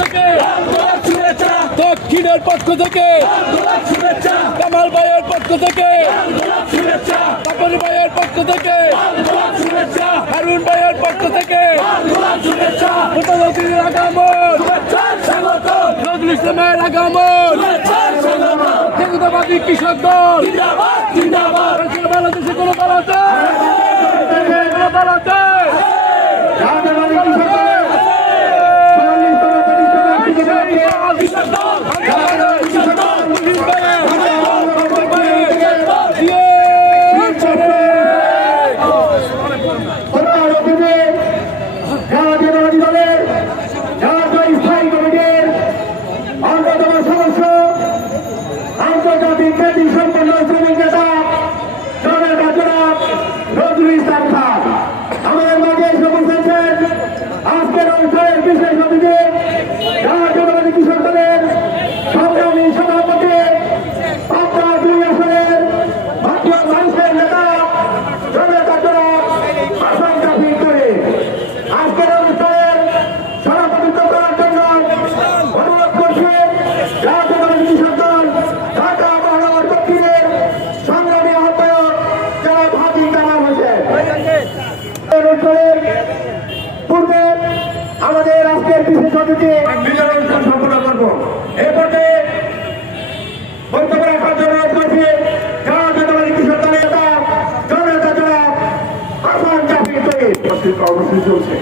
থেকে দক্ষিণের পক্ষ থেকে কামাল ভাইয়ের পক্ষ থেকে তাপন ভাইয়ের পক্ষ থেকে হারুন ভাইয়ের পক্ষ থেকে নজরুল ইসলামের আগমন জাতীয়তাবাদী কৃষক দল বাংলাদেশে কোনো দল আছে কোনো দল আছে পূর্বে আমাদের আজকের বিশেষ অতিথি বিজয় অনুষ্ঠান সম্পন্ন করব। এই পর্যায়ে বক্তব্য রাখার জন্য জাতীয়তাবাদী কৃষক দলের নেতা জননেতা জনাব হাসান জাফর তৈরি কর্মসূচি চলছে।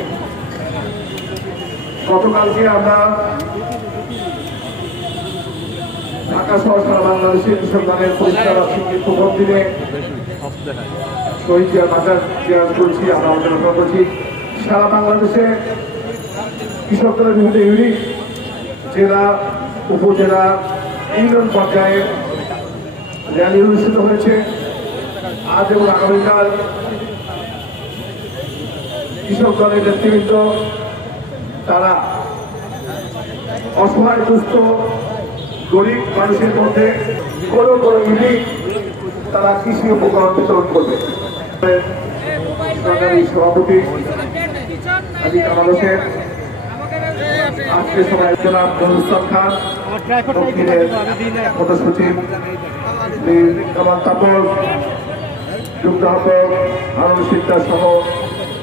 গতকালকে আমরা ঢাকা সহ সারা বাংলাদেশের কৃষক দলের পরিষ্কার প্রথম দিনে শহীদ জিয়ার মাজার জিয়ারত করছি, আমরা আলোচনা করছি। সারা বাংলাদেশে কৃষক দলের বিভিন্ন ইউনিট, জেলা, উপজেলা, ইউনিয়ন পর্যায়ে র্যালি অনুষ্ঠিত হয়েছে। আজ এবং আগামীকাল কৃষক দলের নেতৃবৃন্দ তারা অসহায় দুস্থ গরিব মানুষের মধ্যে কোনো কোনো ইউনিট তারা কৃষি উপকরণ বিতরণ করবে। সভাপতি আজি কামাল হোসেন, আজকে সবাই জনাব নুরুল খান, দক্ষিণের সচিব কামাল তাপস, যুক্ত আহ্বায়ক হারুন সিকদার সহ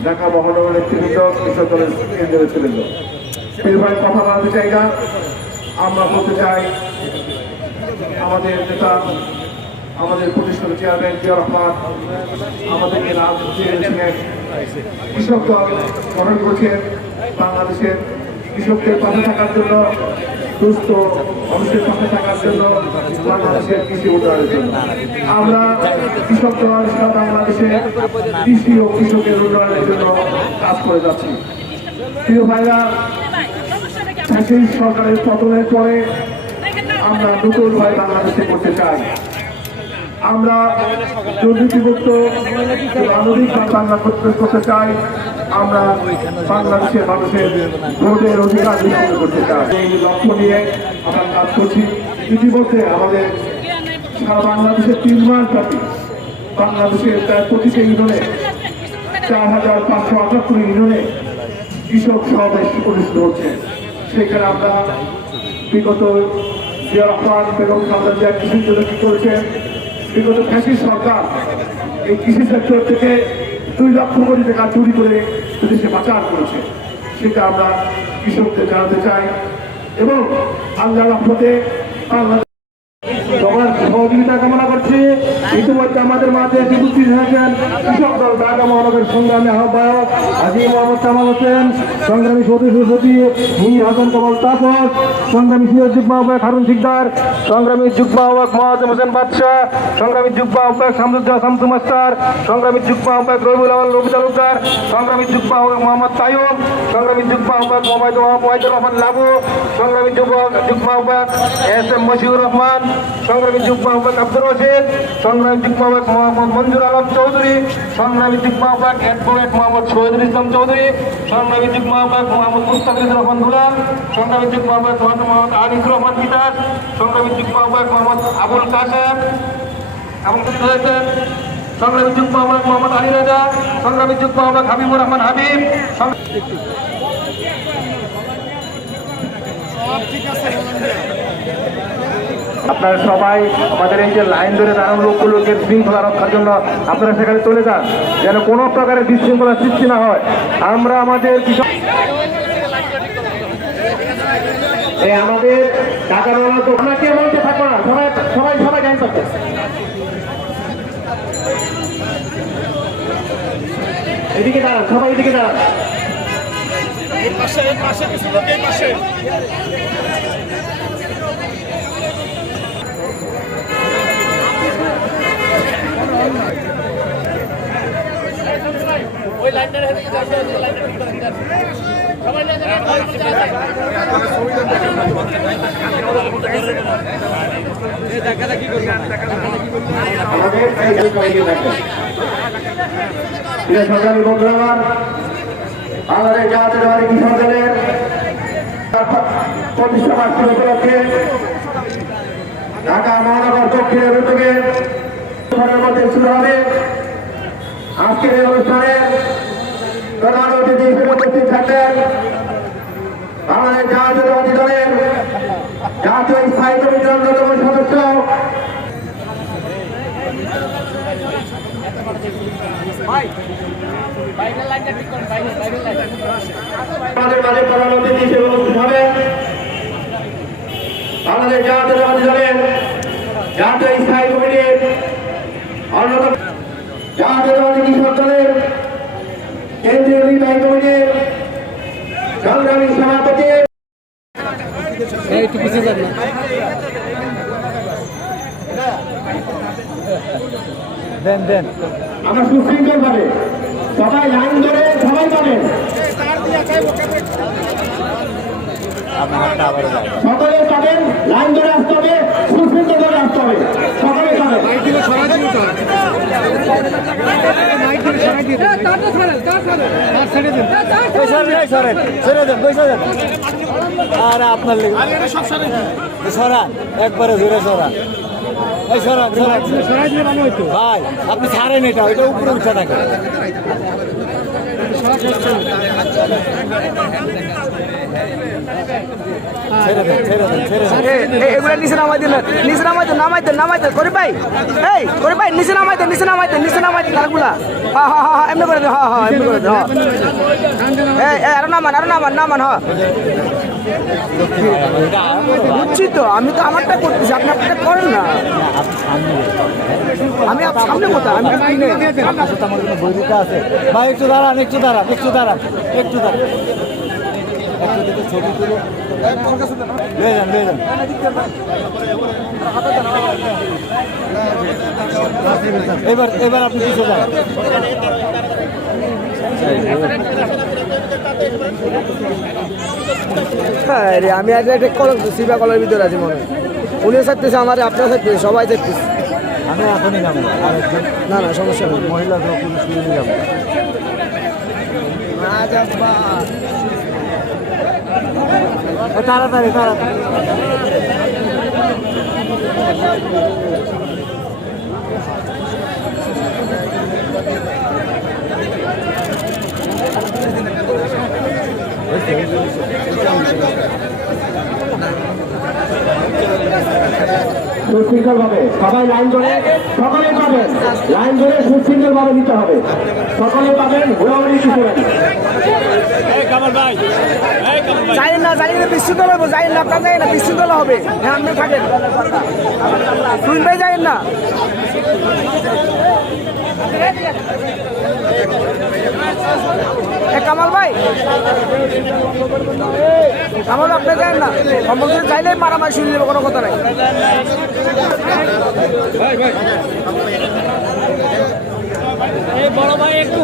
ঢাকা মহানগর নেতৃবৃন্দ, কৃষক দলের কেন্দ্রের ছিলেন। ভাই কথা বলতে চাই না, আমরা বলতে চাই আমাদের নেতা, আমাদের প্রতিষ্ঠানের চেয়ারম্যান জিয়া রহমান আমাদেরকে দিয়েছিলেন। কৃষক দল গঠন করেছেন বাংলাদেশের কৃষকদের পাশে থাকার জন্য, দুস্থ মানুষের পাশে থাকার জন্য, বাংলাদেশের কৃষি উন্নয়নের জন্য। আমরা কৃষক দল সারা বাংলাদেশে কৃষি ও কৃষকের উন্নয়নের জন্য কাজ করে যাচ্ছি। প্রিয় ভাইরা, সরকারের পতনের পরে আমরা নতুন ভাই বাংলাদেশে করতে চাই। আমরা দুর্নীতিমুক্ত মানবিক বাংলা করতে চাই। আমরা বাংলাদেশের মানুষের ভোটের অধিকার নিশ্চিত করতে চাই। এই লক্ষ্য নিয়ে আমরা কাজ করছি। ইতিমধ্যে আমাদের সারা বাংলাদেশের 3 মাস ব্যাপী বাংলাদেশের প্রায় প্রতিটি ইউনিয়নে 4578 ইউনিয়নে কৃষক সমাবেশ অনুষ্ঠিত হচ্ছে। সেখানে আমরা বিগত জিয়া রহমান বেগম খালেদা জিয়া কৃষির জন্য কি করেছেন, বিগত ফ্যাসিস্ট সরকার এই কৃষি সেক্টর থেকে 2 লক্ষ কোটি টাকা চুরি করে দেশে পাচার করেছে, সেটা আমরা কৃষকদের জানাতে চাই। এবং আল্লাহর রহমতে সবার সহযোগিতা কামনা করছি। ইতিমধ্যে আমাদের মাঝে উপস্থিত হয়েছেন কৃষক দল ঢাকা মহানগরের সংগ্রামী আহ্বায়ক হাজী মোহাম্মদ কামাল হোসেন, সংগ্রামী সদস্য সচিব মীর হাসান কামাল তাপস, সংগ্রামী যুগ্ম আহ্বায়ক হারুন সিকদার, সংগ্রামী যুগ্ম আহ্বায়ক মোয়াজ্জেম হোসেন বাদশাহ, সংগ্রামী যুগ্ম আহ্বায়ক শামসুজ্জামান শামসু মাস্টার, সংগ্রামী যুগ্ম আহ্বায়ক রবিউল আওয়াল রবি তালুকদার, সংগ্রামী যুগ্ম আহ্বায়ক মোহাম্মদ তাইয়ুব, সংগ্রামী যুগ্ম আহ্বায়ক ওয়াহিদুর রহমান লাবু, সংগ্রামী যুগ্ম আহ্বায়ক এস.এম. মশিউর রহমান, সংগ্রামী যুগ্ম আহ্বায়ক আব্দুর রশিদ, সংগ্রামী যুগ্ম আহ্বায়ক মোহাম্মদ মঞ্জুর আলম চৌধুরী, সংগ্রামী যুগ্ম আহ্বায়ক অ্যাডভোকেট মোহাম্মদ শহীদুল ইসলাম চৌধুরী, সংগ্রামী যুগ্ম আহ্বায়ক মোহাম্মদ মুস্তাফিজুর রহমান দুলাল, সংগ্রামী যুগ্ম আহ্বায়ক মোহাম্মদ আনিসুর রহমান বিকাশ, সংগ্রামী যুগ্ম আহ্বায়ক মোহাম্মদ আবুল কাসেম এবং হয়েছেন সংগ্রামী যুগ্ম আহ্বায়ক মোহাম্মদ আলী রাজা, সংগ্রামী যুগ্ম আহ্বায়ক হাবিবুর রহমান হাবিব। আপনারা সবাই আমাদের এই যে লাইন ধরে দাঁড়ানো লোকগুলোকে শৃঙ্খলা রক্ষার জন্য আপনারা সেখানে চলে যান, যেন কোনো প্রকারের বিশৃঙ্খলা সৃষ্টি না হয়। আমরা আমাদের আমাদের টাকা তো আমরা কে বলতে থাকবো না, সবাই সবাই সবাই গান করতে। এদিকে দাঁড়ান, সবাই এদিকে দাঁড়ান। ওই লাইনটার সবাই দেখা কি করবে সংগ্রামী বন্ধুরা, বাংলাদেশ জাতীয়তাবাদী কৃষক দলের প্রতিষ্ঠা বার্ষিকী উপলক্ষে ঢাকা মহানগর দক্ষিণের উদ্যোগে মধ্যে শুরু হবে আজকের এই অনুষ্ঠানে প্রধান অতিথি হিসেবে উপস্থিত থাকবেন বাংলাদেশ জাতীয়তাবাদী দলের জাতীয় স্থায়ী কমিটির অন্যতম সদস্য আমাদের মাঝে প্রধান অতিথি হিসেবে উপস্থিত হবেন বাংলাদেশ জাতীয়তাবাদী দলের জাতীয় স্থায়ী কমিটির অন্যতম জাতীয়তাবাদী কৃষক দলের কেন্দ্রীয় নির্বাহী কমিটির সংগ্রামী সভাপতি আমরা সুশৃঙ্খল ভাবে সবাই লাইন ধরে সবাই পাবেন, সকলে পাবেন, লাইন ধরে আসতে হবে, সুশৃঙ্খল ধরে আসতে হবে, সকলে পাবেন। আর আপনার সরান একবারে ধরে সরান, এই সরান ভাই, আপনি ছাড়েন এটা, ওইটা উপরে উঠে থাকে। এগুলা নিচে নামাই দিলেন, নিচে নামাইতে করে ভাই, এই করে ভাই নিচে নামাইতে তারগুলা। হ্যাঁ এমনি করে হ্যাঁ এমনি করে আরো নামান হ্যাঁ। বুঝছি তো, আমি তো আমারটা করতেছি, আপনি আপনারটা করেন না। আমি সামনে কোথায়, আমি বইটা আছে ভাই, একটু দাঁড়ান। ছবি তুলে এবার আপনি কিছু যান। হ্যাঁ রে, আমি আজ একটা কলম সিবা কলের ভিতরে আছি মনে হয়। উনিও চাইতেছে আমার, আপনার চাইতেছে, সবাই চাইতেছে। আমি এখনই যাবো, না সমস্যা নেই। মহিলা পুরুষ নিয়ে যাবো। তাড়াতাড়ি সুশৃঙ্খল ভাবে সবাই লাইন ধরে, সকলে পাবেন, লাইন ধরে সুশৃঙ্খল ভাবে নিতে হবে, সকলে পাবেন, ঘোরাঘুরি কিছু না। যাই না বিশৃঙ্খল হবো, যাই না আপনার, যাই না বিশৃঙ্খল হবে। হ্যাঁ আপনি থাকেন, তুই ভাই যাই না। কামাল ভাই, আপনি যাই না, সম্পর্কে চাইলে মারামারি শুনে দেবো, কোনো কথা নাই। বড় ভাই একটু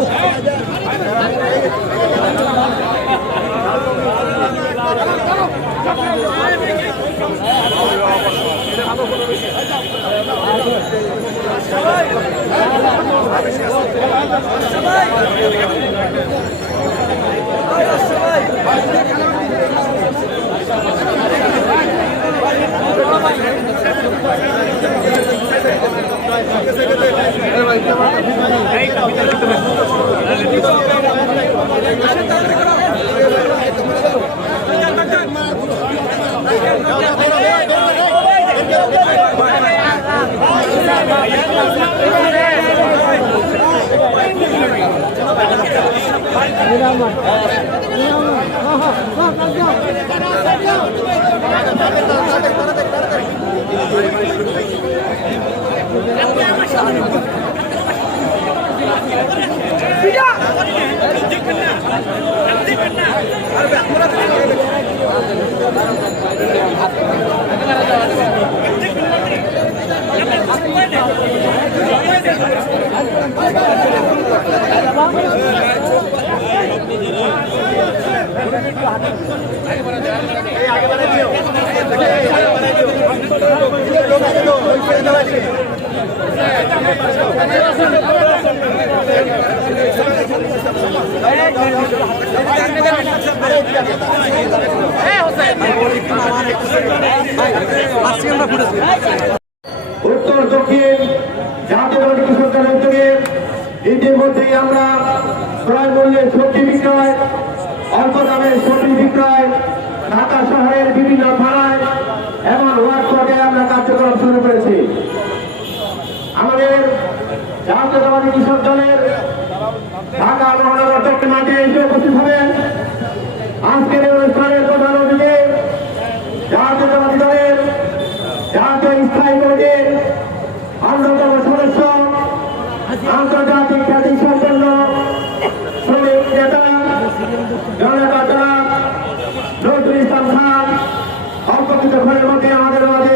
উত্তর দক্ষিণ জাতীয়তাবাদী কৃষক দলের উদ্যোগে ইতিমধ্যেই আমরা ক্রয় মূল্যের সবজি বিক্রয়, অল্প দামের সবজি বিক্রয় ঢাকা শহরের বিভিন্ন থানায় এবং ওয়ার্কশপে আমরা কার্যক্রম শুরু করেছি। আমাদের জাতীয়তাবাদী কৃষক দলের ঢাকা মহানগর দক্ষিণ মাঠে এসে উপস্থিত হবেন আজকের এই অনুষ্ঠানের প্রধান অতিথি জাতীয়তাবাদী দলের জাতীয় স্থায়ী কমিটির অন্যতম সদস্য, আন্তর্জাতিক খ্যাতি সম্পন্ন শ্রমিক নেতা জনতা জনাব নজরুল ইসলাম খান অল্প কিছুক্ষণের মধ্যে আমাদের মাঝে